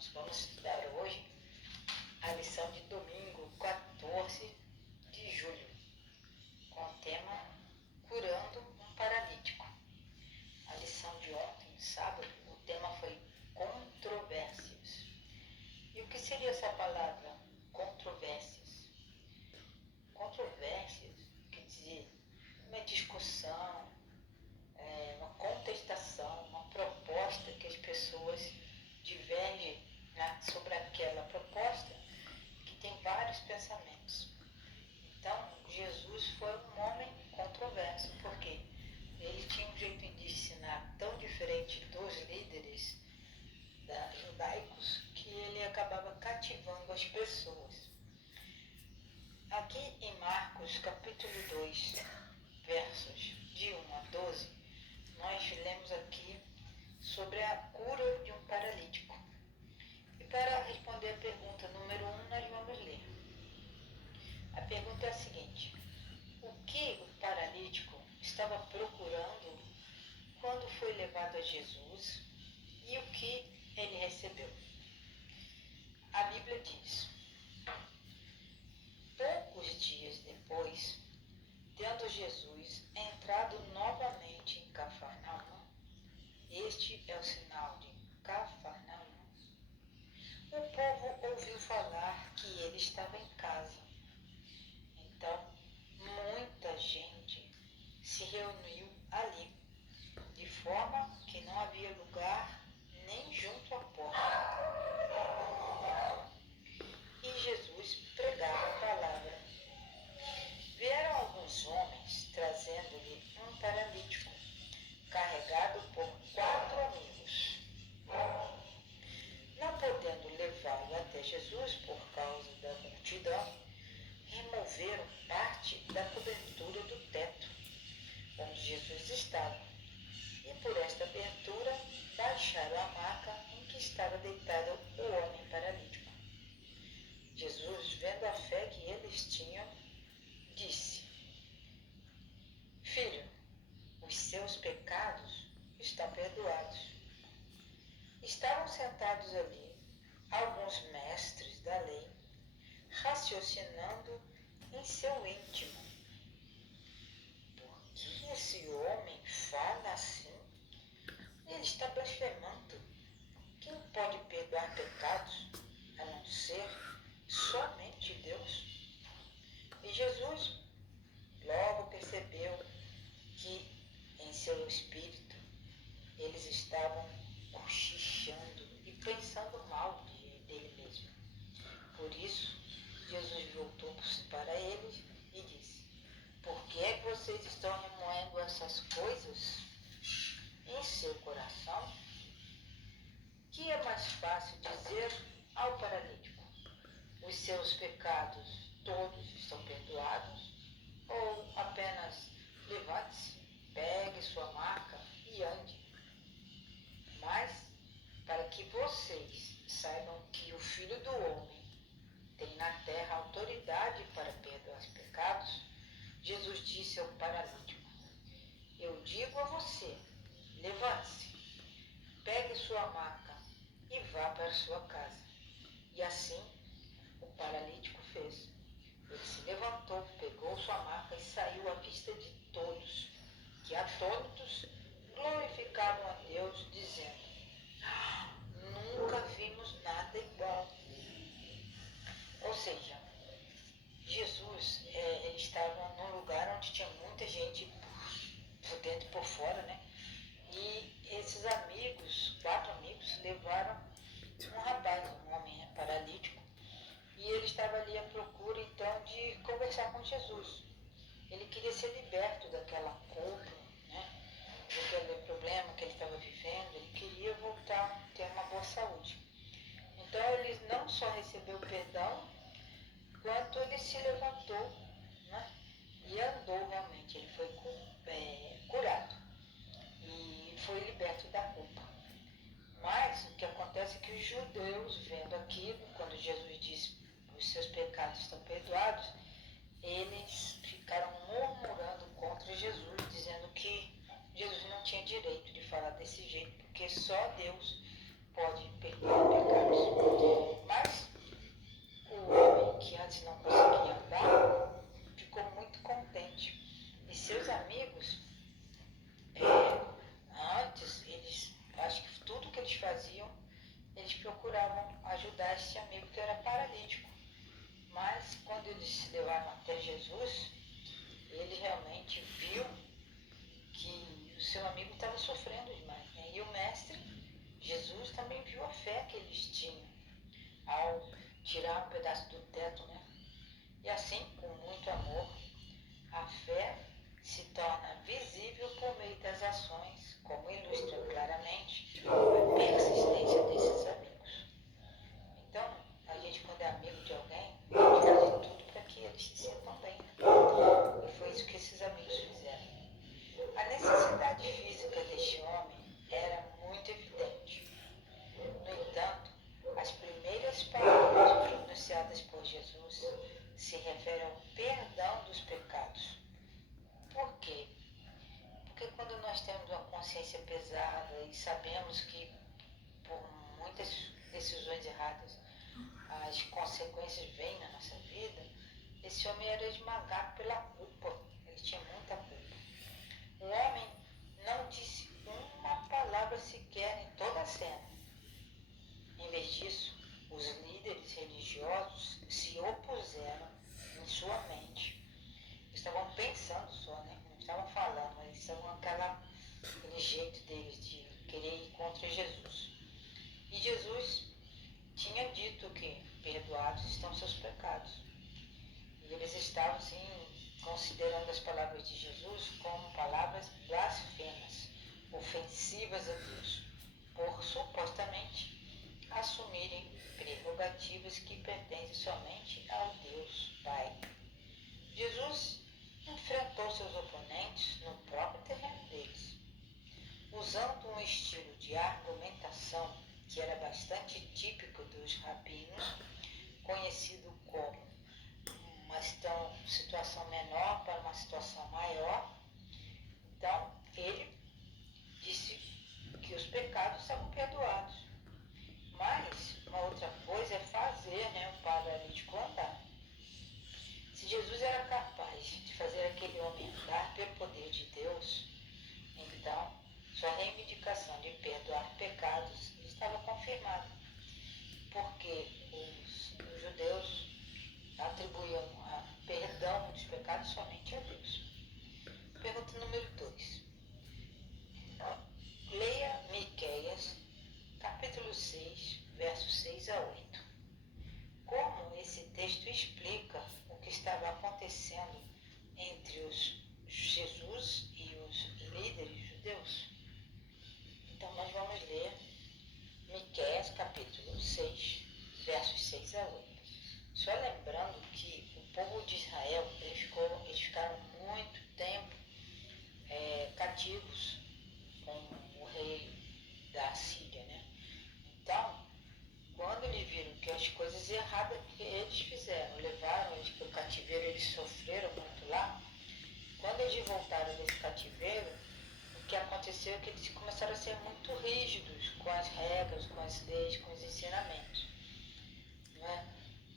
irmãos, vamos estudar hoje a lição de domingo, 14 de julho, com o tema Curando um Paralítico. A lição de ontem, sábado, o tema foi controvérsias. E o que seria essa palavra, controvérsias? Controvérsias quer dizer uma discussão, uma contestação, uma proposta que as pessoas divergem sobre aquela proposta que tem vários pensamentos. Então, Jesus foi um homem controverso, porque ele tinha um jeito de ensinar tão diferente dos líderes judaicos que ele acabava cativando as pessoas. Aqui em Marcos, capítulo 2, versos de 1 a 12, nós lemos aqui sobre a cura de um paralítico. E para responder a pergunta número 1, nós vamos ler. A pergunta é a seguinte: o que o paralítico estava procurando quando foi levado a Jesus e o que ele recebeu? A Bíblia diz: poucos dias depois, tendo Jesus entrado novamente em Cafarnaum, este é o sinal de Cafarnaum, o povo ouviu falar que ele estava em casa. Então, muita gente se reuniu ali, de forma que não havia lugar nem junto à porta. E Jesus pregava a palavra. Vieram alguns homens trazendo-lhe um paralítico, carregado por 4 amigos. Não podendo levá-lo até Jesus por causa da multidão, removeram parte da cobertura do teto, onde Jesus estava, e por esta abertura baixaram a maca em que estava deitado o homem paralítico. Jesus, vendo a fé que eles tinham, disse: Filho, os seus pecados estão perdoados. Estavam sentados ali alguns mestres da lei, raciocinando em seu íntimo: por que esse homem fala assim? Ele está blasfemando. Quem pode perdoar pecados a não ser somente Deus? E Jesus logo percebeu que em seu espírito eles estavam cochichando e pensando mal dele mesmo. Por isso, Jesus voltou-se para eles e disse: por que é que vocês estão remoendo essas coisas em seu coração? Que é mais fácil dizer ao paralítico: os seus pecados todos estão perdoados? Ou apenas levante-se, pegue sua maca e ande? Mas, para que vocês saibam que o Filho do Homem tem na terra autoridade para perdoar os pecados, Jesus disse ao paralítico: eu digo a você, levante-se, pegue sua maca e vá para sua casa. E assim o paralítico fez. Ele se levantou, pegou sua maca e saiu à vista de todos, que atônitos glorificavam a Deus, dizendo: nunca vimos nada igual. Ou seja, Jesus ele estava num lugar onde tinha muita gente por dentro e por fora, né? E esses amigos, 4 amigos, levaram um rapaz, um homem paralítico, e ele estava ali à procura então de conversar com Jesus. Ele queria ser liberto daquela culpa, né? Daquele problema que ele estava vivendo. Ele queria voltar a ter uma boa saúde. Então ele não só recebeu perdão, quanto ele se levantou, né? E andou realmente. Ele foi curado e foi liberto da culpa. Mas o que acontece é que os judeus, vendo aquilo, quando Jesus disse: os seus pecados estão perdoados, eles ficaram murmurando contra Jesus, dizendo que Jesus não tinha direito de falar desse jeito, porque só Deus pode perdoar pecados. Mas o homem que antes não conseguia andar ficou muito contente. E seus amigos, antes, acho que tudo que eles faziam, eles procuravam ajudar esse amigo que era paralítico. Mas quando eles levaram até Jesus, ele realmente viu que o seu amigo estava sofrendo demais, né? E o mestre, Jesus, também viu a fé que eles tinham ao tirar um pedaço do teto, né? E assim, com muito amor, a fé se torna visível por meio das ações, como ilustra claramente a persistência desses amigos. Então, a gente, quando é amigo de alguém, a gente faz de tudo para que eles se sintam bem, né? E foi isso que esses amigos fizeram. A necessidade física deste homem era muito evidente. No entanto, as primeiras palavras pronunciadas por Jesus se referem ao perdão dos pecados. Por quê? Porque quando nós temos uma consciência pesada e sabemos que por muitas decisões erradas as consequências vêm na nossa vida, esse homem era esmagado pela culpa. Ele tinha muita culpa. O homem não disse uma palavra sequer em toda a cena. Em vez disso, os líderes religiosos se opuseram em sua mente. Estavam pensando só, né? Não estavam falando, mas estavam aquele jeito deles de querer ir contra Jesus. E Jesus tinha dito que perdoados estão seus pecados. E eles estavam, sim, considerando as palavras de Jesus como palavras blasfemas, ofensivas a Deus, por supostamente assumirem prerrogativas que pertencem somente ao Deus Pai. Jesus enfrentou seus oponentes no próprio terreno deles, usando um estilo de argumentação que era bastante típico dos rabinos, conhecido como uma situação menor para uma situação maior. Então, ele disse que os pecados são perdoados. Mas uma outra coisa é fazer, né, o paralítico andar. Se Jesus era capaz de fazer aquele homem andar pelo poder de Deus, então sua reivindicação de perdoar pecados estava confirmada, porque os judeus atribuíam a perdão dos pecados somente a Deus. Pergunta número 2. Leia Miqueias, capítulo 6, versos 6 a 8. Como esse texto explica o que estava acontecendo entre os Jesus e os líderes judeus? Então nós vamos ler Miqueias, capítulo 6, versos 6 a 8. Só lembrando que o povo de Israel, eles ficaram muito tempo cativos com o rei da Síria, né? Então, quando eles viram que as coisas erradas que eles fizeram, levaram eles para o cativeiro, eles sofreram muito lá, quando eles voltaram desse cativeiro, o que aconteceu é que eles começaram a ser muito rígidos com as regras, com as leis, com os ensinamentos. Não é?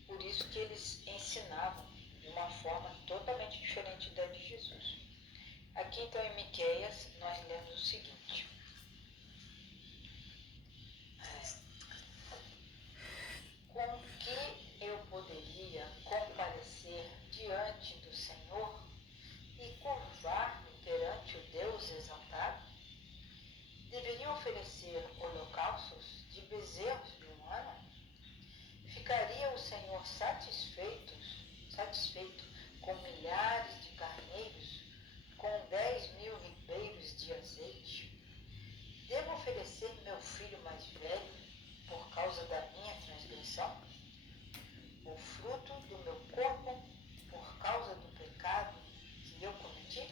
Por isso que eles ensinavam de uma forma totalmente diferente da de Jesus. Aqui então em Miqueias nós lemos o seguinte: com que eu poderia comparecer diante do Senhor e curvar-me perante o Deus exaltado? Deveria oferecer holocaustos de bezerros de um ano? Ficaria o Senhor satisfeito com milhares de carneiros, com 10.000 ribeiros de azeite? Devo oferecer meu filho mais velho por causa da minha transgressão? O fruto do meu corpo por causa do pecado que eu cometi?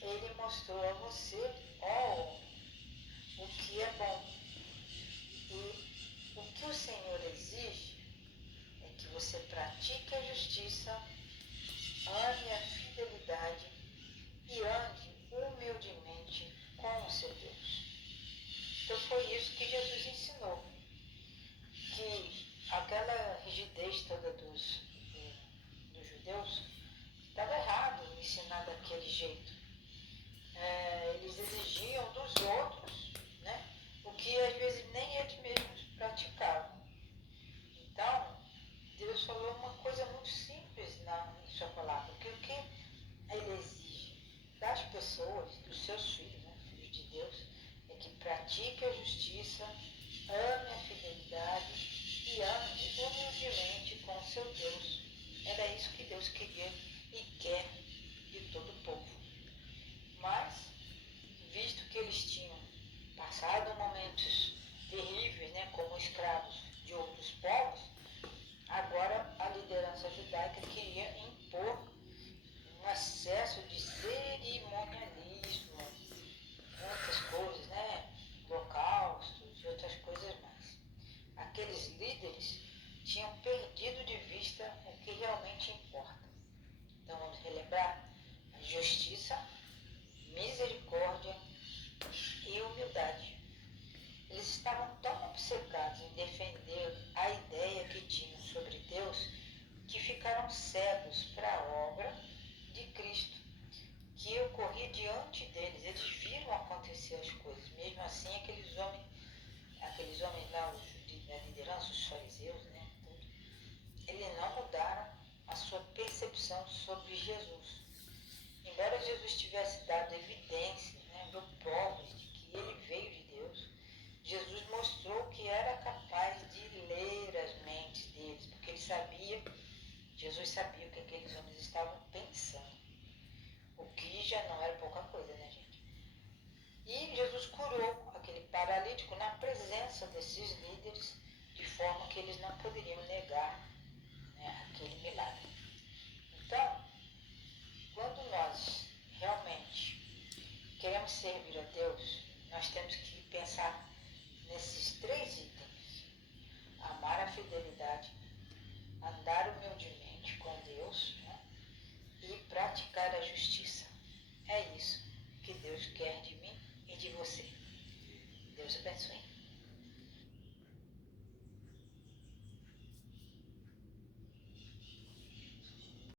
Ele mostrou a você, ó homem, o que é bom. E o que o Senhor exige é que você pratique a justiça, ame a fidelidade e ande humildemente com o seu Deus. Então foi isso isso que Jesus ensinou, que aquela rigidez toda dos judeus estava errado ensinar daquele jeito. Eles exigiam dos outros, né, o que às vezes nem eles mesmos praticavam. Então, Deus falou uma coisa muito simples em sua palavra, que o que ele exige das pessoas, dos seus filhos, né, filhos de Deus, é que pratique a justiça, ame a fidelidade e ame humildemente com o seu Deus. Era isso que Deus queria e quer de todo o povo. Mas, visto que eles tinham passado momentos terríveis, né, como escravos de outros povos, agora a liderança judaica queria impor um excesso de cerimonialismo, muitas coisas, né, holocaustos e outras coisas mais. Aqueles líderes tinham perdido de vista o que realmente importa. Então vamos relembrar: a justiça, misericórdia e humildade. Eles estavam tão obcecados em defender a ideia que tinham sobre Deus que ficaram cegos para a obra de Cristo, que ocorria diante deles. Eles viram acontecer as coisas. Mesmo assim, aqueles homens lá, da liderança, os fariseus, né, eles não mudaram a sua percepção sobre Jesus. Embora Jesus tivesse dado evidências, né, deu provas de que ele veio de Deus, Jesus mostrou que era capaz de ler as mentes deles, porque Jesus sabia o que aqueles homens estavam pensando, o que já não era pouca coisa, né, gente? E Jesus curou aquele paralítico na presença desses líderes, de forma que eles não poderiam negar, né, aquele milagre. Então, quando nós realmente queremos servir a Deus, nós temos que pensar nesses 3 itens: amar a fidelidade, andar humildemente com Deus, né, e praticar a justiça. É isso que Deus quer de mim e de você. Deus abençoe.